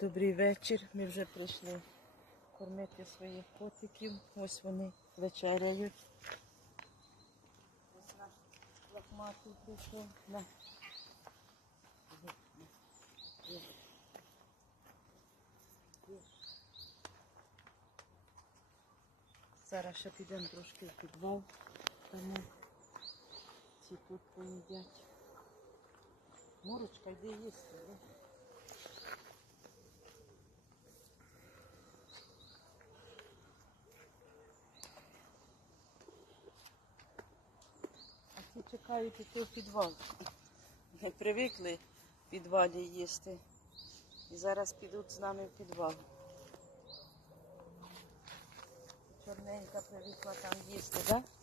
Добрий вечір. Ми вже прийшли кормити своїх котиків. Ось вони вечеряють. Ось наш лохматий прийшов. На. Зараз ще підемо трошки в підвал, тому ці тут поїдять. Мурочка, йди їсти. Ці чекають іти в підвал. Не привикли в підвалі їсти. І зараз підуть з нами в підвал. Чорненька привикла там їсти, так? Да?